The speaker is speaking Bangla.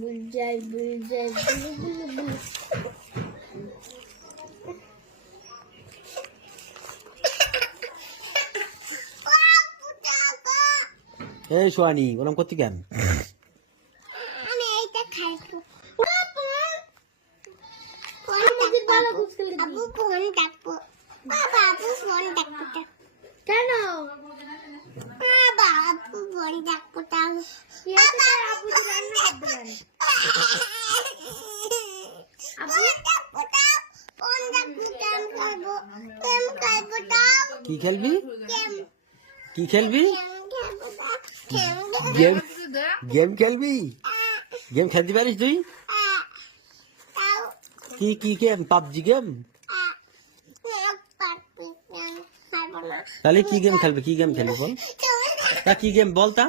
বুলজাই বুলজাই বুলু বুলু বুলু। এই সোয়ানি ওরম করতে কেন? আমি এইটা খাইছো। আবু ফোন ডাকবো। বাবু ফোন ডাকবো। কেন? বাবু ফোন ডাকবো। আবু রান্না করবেন। কি খেলবি? কি খেলবি? গেম গেম খেলবি? গেম খেলতে পারিস তুই? কি কি গেম? PUBG game? তাহলে কি গেম খেলবি? কি গেম খেলবি বল? তা কি গেম বল তা?